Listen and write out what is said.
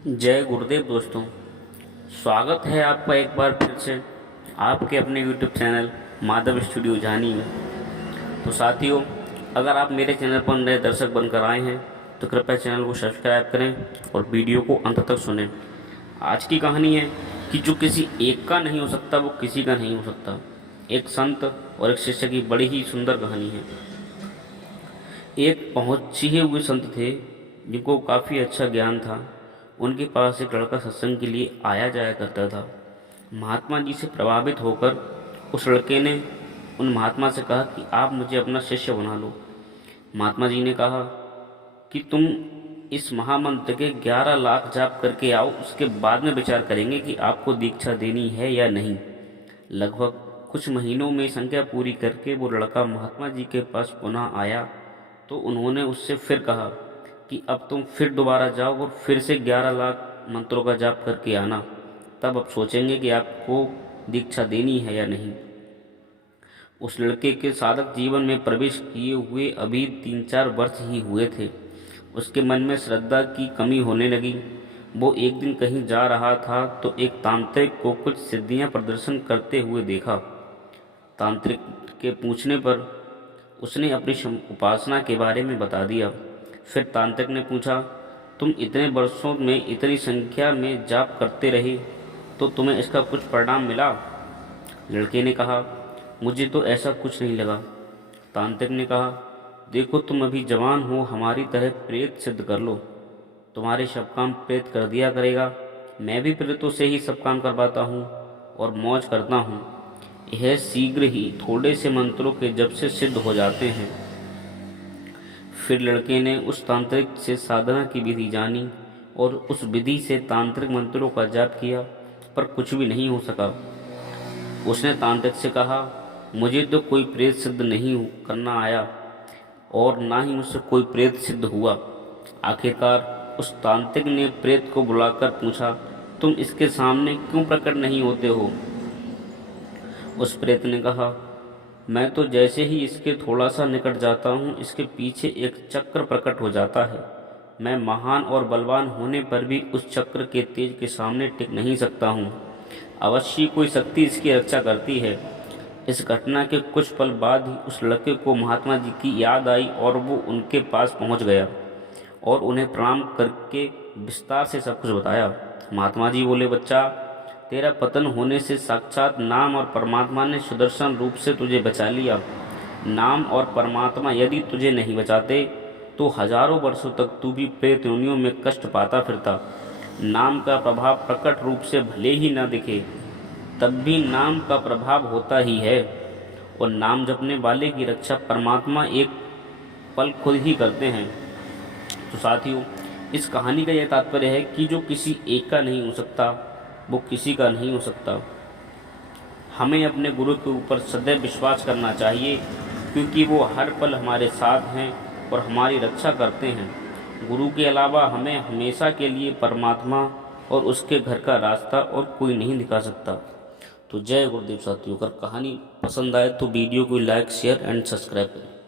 जय गुरुदेव दोस्तों। स्वागत है आपका एक बार फिर से आपके अपने YouTube चैनल माधव स्टूडियो जानी में। तो साथियों, अगर आप मेरे चैनल पर नए दर्शक बनकर आए हैं तो कृपया चैनल को सब्सक्राइब करें और वीडियो को अंत तक सुनें। आज की कहानी है कि जो किसी एक का नहीं हो सकता वो किसी का नहीं हो सकता। एक संत और एक शिष्य की बड़ी ही सुंदर कहानी है। एक पहुँचे हुए संत थे जिनको काफ़ी अच्छा ज्ञान था। उनके पास एक लड़का सत्संग के लिए आया जाया करता था। महात्मा जी से प्रभावित होकर उस लड़के ने उन महात्मा से कहा कि आप मुझे अपना शिष्य बना लो। महात्मा जी ने कहा कि तुम इस महामंत्र के 11 लाख जाप करके आओ, उसके बाद में विचार करेंगे कि आपको दीक्षा देनी है या नहीं। लगभग कुछ महीनों में संख्या पूरी करके वो लड़का महात्मा जी के पास पुनः आया तो उन्होंने उससे फिर कहा कि अब तुम फिर दोबारा जाओ और फिर से 11 लाख मंत्रों का जाप करके आना, तब अब सोचेंगे कि आपको दीक्षा देनी है या नहीं। उस लड़के के साधक जीवन में प्रवेश किए हुए अभी 3-4 वर्ष ही हुए थे। उसके मन में श्रद्धा की कमी होने लगी। वो एक दिन कहीं जा रहा था तो एक तांत्रिक को कुछ सिद्धियां प्रदर्शन करते हुए देखा। तांत्रिक के पूछने पर उसने अपनी उपासना के बारे में बता दिया। फिर तांत्रिक ने पूछा, तुम इतने वर्षों में इतनी संख्या में जाप करते रहे तो तुम्हें इसका कुछ परिणाम मिला? लड़के ने कहा, मुझे तो ऐसा कुछ नहीं लगा। तांत्रिक ने कहा, देखो तुम अभी जवान हो, हमारी तरह प्रेत सिद्ध कर लो, तुम्हारे सब काम प्रेत कर दिया करेगा। मैं भी प्रेतों से ही सब काम करवाता हूँ और मौज करता हूँ। यह शीघ्र ही थोड़े से मंत्रों के जप से सिद्ध हो जाते हैं। फिर लड़के ने उस तांत्रिक से साधना की विधि जानी और उस विधि से तांत्रिक मंत्रों का जाप किया, पर कुछ भी नहीं हो सका। उसने तांत्रिक से कहा, मुझे तो कोई प्रेत सिद्ध नहीं करना आया और ना ही मुझसे कोई प्रेत सिद्ध हुआ। आखिरकार उस तांत्रिक ने प्रेत को बुलाकर पूछा, तुम इसके सामने क्यों प्रकट नहीं होते हो? उस प्रेत ने कहा, मैं तो जैसे ही इसके थोड़ा सा निकट जाता हूँ, इसके पीछे एक चक्र प्रकट हो जाता है। मैं महान और बलवान होने पर भी उस चक्र के तेज के सामने टिक नहीं सकता हूँ। अवश्य कोई शक्ति इसकी रक्षा करती है। इस घटना के कुछ पल बाद ही उस लड़के को महात्मा जी की याद आई और वो उनके पास पहुँच गया और उन्हें प्रणाम करके विस्तार से सब कुछ बताया। महात्मा जी बोले, बच्चा, तेरा पतन होने से साक्षात नाम और परमात्मा ने सुदर्शन रूप से तुझे बचा लिया। नाम और परमात्मा यदि तुझे नहीं बचाते तो हजारों वर्षों तक तू भी प्रेत योनियों में कष्ट पाता फिरता। नाम का प्रभाव प्रकट रूप से भले ही न दिखे, तब भी नाम का प्रभाव होता ही है और नाम जपने वाले की रक्षा परमात्मा एक पल खुद ही करते हैं। तो साथियों, इस कहानी का यह तात्पर्य है कि जो किसी एक का नहीं हो सकता वो किसी का नहीं हो सकता। हमें अपने गुरु के ऊपर सदैव विश्वास करना चाहिए, क्योंकि वो हर पल हमारे साथ हैं और हमारी रक्षा करते हैं। गुरु के अलावा हमें हमेशा के लिए परमात्मा और उसके घर का रास्ता और कोई नहीं दिखा सकता। तो जय गुरुदेव साथियों। अगर कहानी पसंद आए तो वीडियो को लाइक, शेयर एंड सब्सक्राइब करें।